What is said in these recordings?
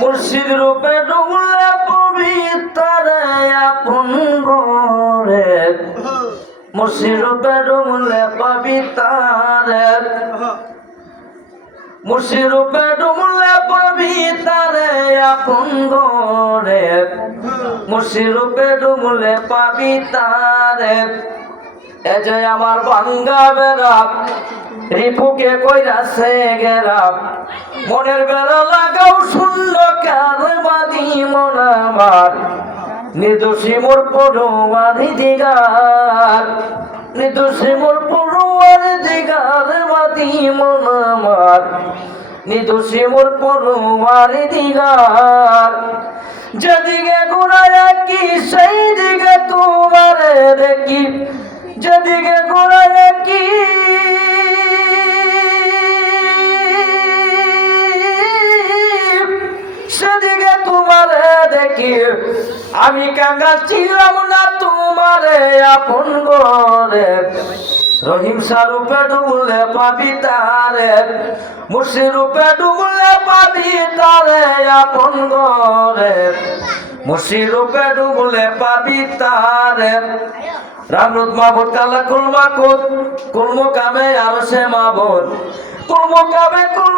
মুর্শিদ রূপে ডুবলে পবিত্রে আপন গরে মুর্শিদ রূপে ডুবলে পবিত্রে। মুর্শিদ রূপে ডুবলে পবিত্রে আপন গরে মুর্শিদ রূপে ডুবলে পবিত্রে। এ যে আমার ভাঙ্গা বেড়া রিপুকে কইরাছে গেরা মনের বেড়া লাগাও শূন্য কারবাদি মন আমার। নিদোষী মোর পড়ুয়ারি দিগার। নিদোষী মোর পড়ুয়ারি দিগার বাদি মন আমার। নিদোষী মোর পড়ুয়ারি দিগার। যেদিকে ঘুরায় কি সেই দিকে তোমার দেখি। যেদিকে ঘুরায় কি দেখি আমি কাঙ্গাল ছিলাম না তোমারে আপন গরে রহিম সারূপে ডুবলে পাবি তারে, মুর্শি রূপে ডুবলে পাবি তারে আপন গরে মুর্শি রূপে ডুবলে পাবি তারে। রামরুদ মাবুদ, কালা কুলমা কুত কুলম কামে আর সে মাবুদ। কুলম কামে কুললে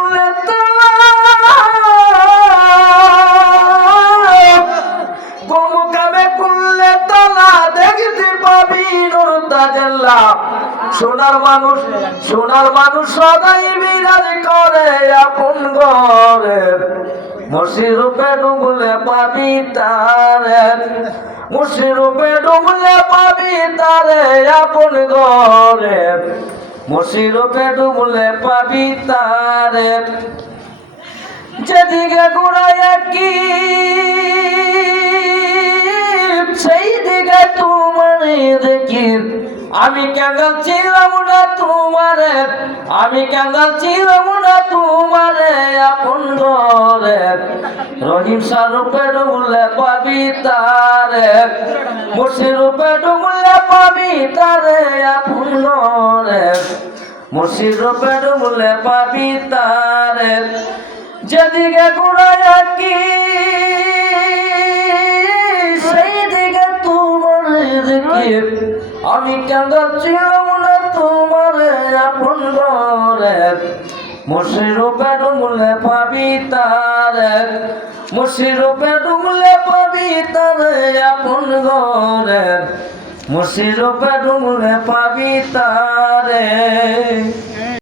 সোনার মানুষ সোনার মানুষ সদাই বিরাজ করে আপন ডুবলে পাবি তারে। মুসিরূপে ডুবলে পাবি তারে আপন ডুবলে পাবি যেদিকে ঘুরাইয়া কি সেই দিকে আমি কেঙ্গাল ছিলাম না তোমারে, আমি কেঙ্গাল ছিলাম না তোমারে, আপন ঘরে। রহিম রূপে ডুবলে পাবি তারে রূপে ডুবলে পাবি তারে, আপন মুর্শি রূপে ডুবলে পাবি তারে, যেদিকে ঘুরাইয়া কি সেই দিকে তোমার দেখি আমি কেন চিনলাম না তোমার আপন ঘরে। রূপে ডুমলে পাবি তারে। রূপে ডুমলে পাবি তারে আপন ঘরে। রূপে ডুমলে পাবি তারে।